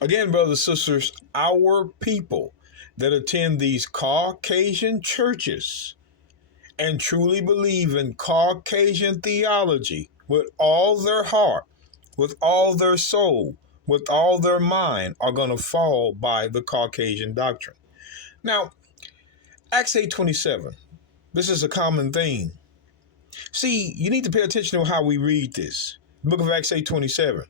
Again, brothers and sisters, our people that attend these Caucasian churches and truly believe in Caucasian theology with all their heart, with all their soul, with all their mind are going to fall by the Caucasian doctrine. Now, Acts 8:27, this is a common theme. See, you need to pay attention to how we read this. The book of Acts 8:27.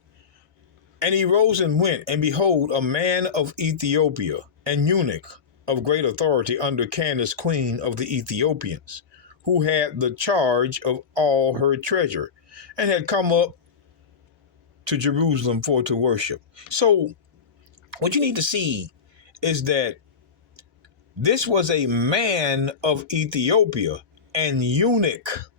And he rose and went, and behold, a man of Ethiopia, an eunuch of great authority under Candace, queen of the Ethiopians, who had the charge of all her treasure, and had come up to Jerusalem for to worship. So what you need to see is that this was a man of Ethiopia, an eunuch.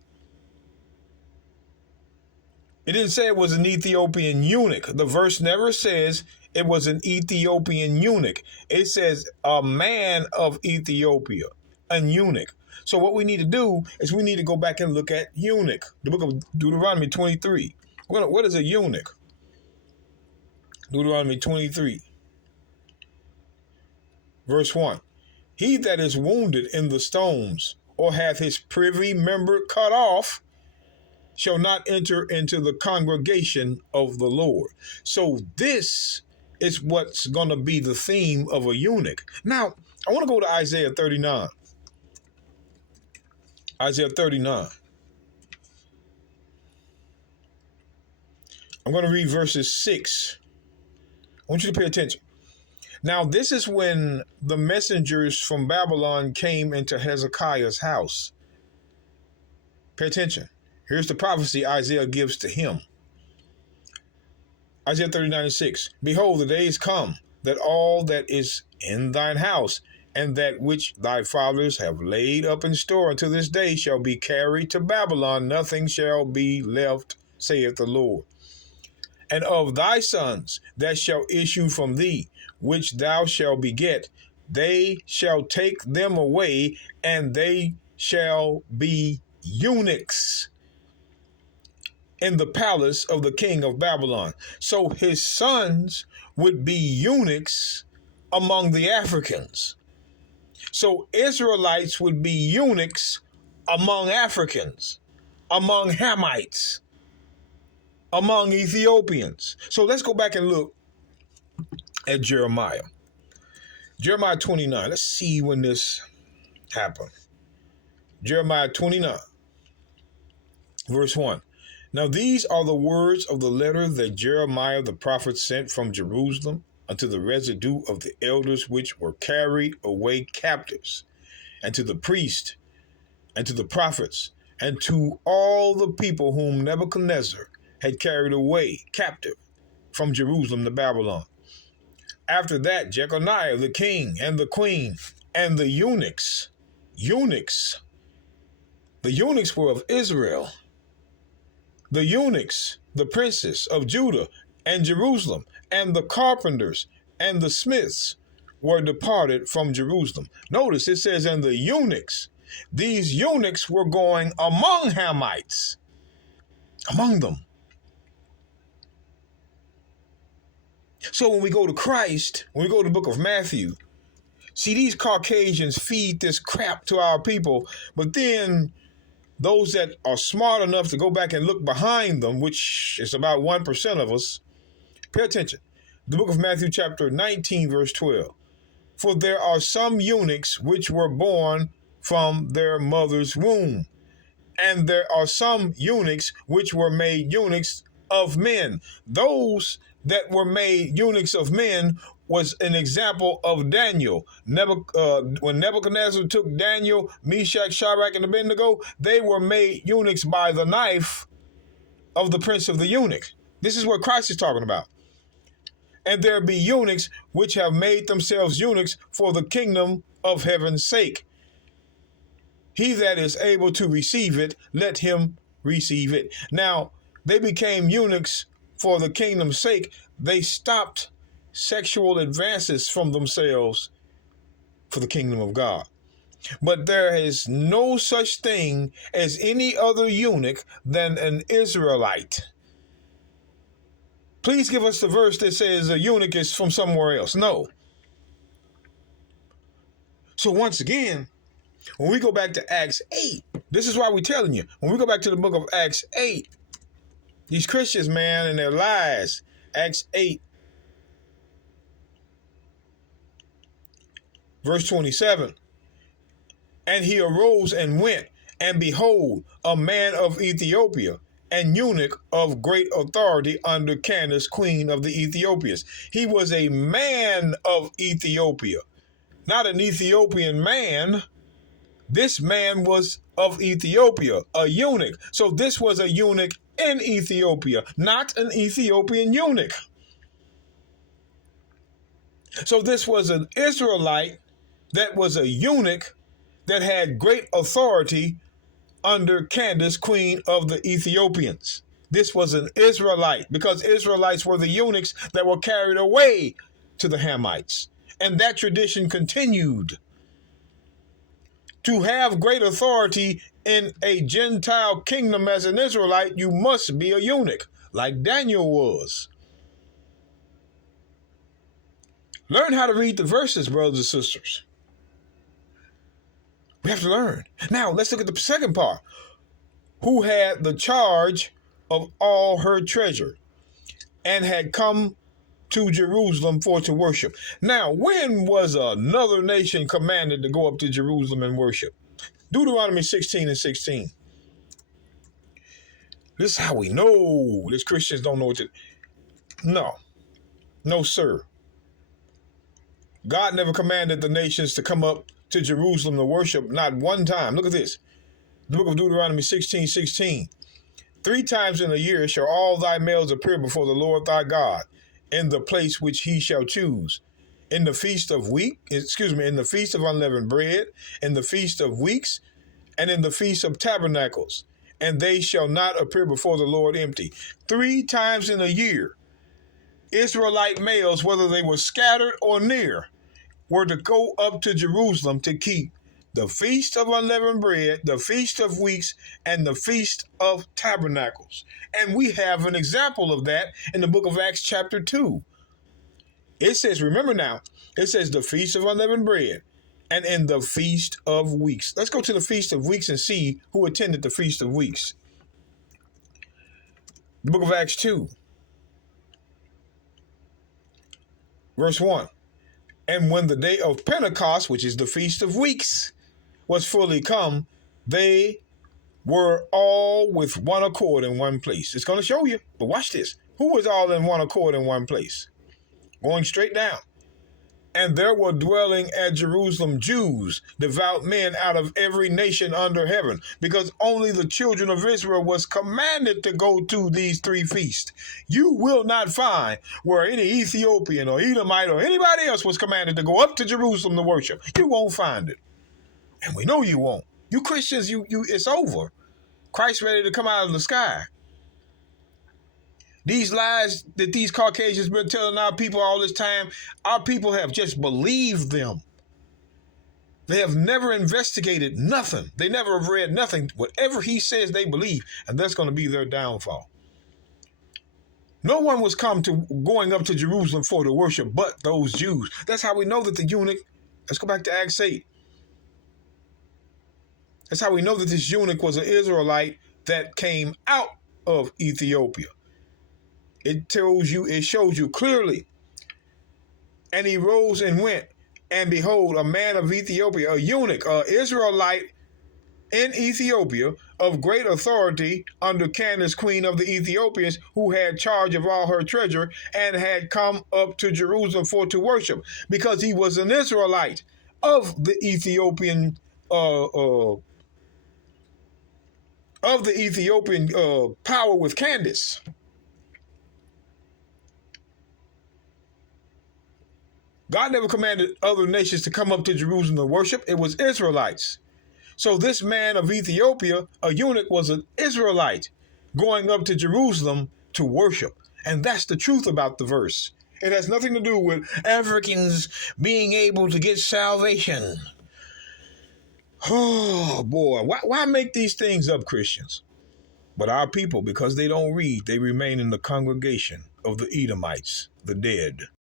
It didn't say it was an Ethiopian eunuch. The verse never says it was an Ethiopian eunuch. It says a man of Ethiopia, an eunuch. So what we need to do is we need to go back and look at eunuch. The book of Deuteronomy 23. What is a eunuch? Deuteronomy 23, verse 1. He that is wounded in the stones, or hath his privy member cut off, shall not enter into the congregation of the Lord. So this is what's going to be the theme of a eunuch. Now, I want to go to Isaiah 39. Isaiah 39. I'm going to read verses 6. I want you to pay attention. Now, this is when the messengers from Babylon came into Hezekiah's house. Pay attention. Here's the prophecy Isaiah gives to him. Isaiah 39:6. Behold, the days come that all that is in thine house, and that which thy fathers have laid up in store unto this day, shall be carried to Babylon. Nothing shall be left, saith the Lord. And of thy sons that shall issue from thee, which thou shalt beget, they shall take them away, and they shall be eunuchs in the palace of the king of Babylon. So his sons would be eunuchs among the Africans. So Israelites would be eunuchs among Africans, among Hamites, among Ethiopians. So let's go back and look at Jeremiah. Jeremiah 29. Let's see when this happened. Jeremiah 29, verse 1. Now these are the words of the letter that Jeremiah the prophet sent from Jerusalem unto the residue of the elders which were carried away captives, and to the priests, and to the prophets, and to all the people whom Nebuchadnezzar had carried away captive from Jerusalem to Babylon. After that, Jeconiah the king and the queen and the eunuchs, the eunuchs were of Israel, the eunuchs, the princes of Judah and Jerusalem, and the carpenters and the smiths were departed from Jerusalem. Notice it says, and the eunuchs. These eunuchs were going among Hamites, among them. So when we go to Christ, when we go to the book of Matthew, see, these Caucasians feed this crap to our people, but then those that are smart enough to go back and look behind them, which is about 1% of us, pay attention. The book of Matthew chapter 19, verse 12. For there are some eunuchs which were born from their mother's womb, and there are some eunuchs which were made eunuchs of men. Those that were made eunuchs of men was an example of Daniel. When Nebuchadnezzar took Daniel, Meshach, Shadrach, and Abednego, they were made eunuchs by the knife of the prince of the eunuch. This is what Christ is talking about. And there be eunuchs which have made themselves eunuchs for the kingdom of heaven's sake. He that is able to receive it, let him receive it. Now, they became eunuchs for the kingdom's sake. They stopped sexual advances from themselves for the kingdom of God. But there is no such thing as any other eunuch than an Israelite. Please give us the verse that says a eunuch is from somewhere else. No. So once again, when we go back to Acts 8, this is why we're telling you. When we go back to the book of Acts 8, these Christians, man, and their lies. Acts 8, verse 27. And he arose and went, and behold, a man of Ethiopia, an eunuch of great authority under Candace, queen of the Ethiopians. He was a man of Ethiopia, not an Ethiopian man. This man was of Ethiopia, a eunuch. So this was a eunuch in Ethiopia, not an Ethiopian eunuch. So this was an Israelite that was a eunuch that had great authority under Candace, queen of the Ethiopians. This was an Israelite, because Israelites were the eunuchs that were carried away to the Hamites. And that tradition continued. To have great authority in a Gentile kingdom as an Israelite, you must be a eunuch, like Daniel was. Learn how to read the verses, brothers and sisters. We have to learn. Now, let's look at the second part. Who had the charge of all her treasure and had come to Jerusalem for to worship. Now, when was another nation commanded to go up to Jerusalem and worship? Deuteronomy 16:16. This is how we know these Christians don't know what to... No, sir. God never commanded the nations to come up to Jerusalem to worship, not one time. Look at this. The book of Deuteronomy 16:16. 3 times in a year shall all thy males appear before the Lord thy God in the place which he shall choose. In the feast of in the feast of unleavened bread, in the feast of weeks, and in the feast of tabernacles. And they shall not appear before the Lord empty. 3 times in a year, Israelite males, whether they were scattered or near, were to go up to Jerusalem to keep the Feast of Unleavened Bread, the Feast of Weeks, and the Feast of Tabernacles. And we have an example of that in the book of Acts chapter 2. It says, remember now, it says the Feast of Unleavened Bread and in the Feast of Weeks. Let's go to the Feast of Weeks and see who attended the Feast of Weeks. The book of Acts 2, verse 1. And when the day of Pentecost, which is the Feast of Weeks, was fully come, they were all with one accord in one place. It's going to show you, but watch this. Who was all in one accord in one place? Going straight down. And there were dwelling at Jerusalem Jews, devout men out of every nation under heaven, because only the children of Israel was commanded to go to these 3 feasts. You will not find where any Ethiopian or Edomite or anybody else was commanded to go up to Jerusalem to worship. You won't find it. And we know you won't. You Christians, it's over. Christ ready to come out of the sky. These lies that these Caucasians been telling our people all this time, our people have just believed them. They have never investigated nothing. They never have read nothing. Whatever he says, they believe, and that's going to be their downfall. No one was going up to Jerusalem for to worship but those Jews. That's how we know that the eunuch, let's go back to Acts 8. That's how we know that this eunuch was an Israelite that came out of Ethiopia. It shows you clearly. And he rose and went, and behold, a man of Ethiopia, a eunuch, an Israelite in Ethiopia, of great authority under Candace, queen of the Ethiopians, who had charge of all her treasure, and had come up to Jerusalem for to worship, because he was an Israelite of the Ethiopian power with Candace. God never commanded other nations to come up to Jerusalem to worship. It was Israelites. So this man of Ethiopia, a eunuch, was an Israelite going up to Jerusalem to worship. And that's the truth about the verse. It has nothing to do with Africans being able to get salvation. Oh, boy. Why make these things up, Christians? But our people, because they don't read, they remain in the congregation of the Edomites, the dead.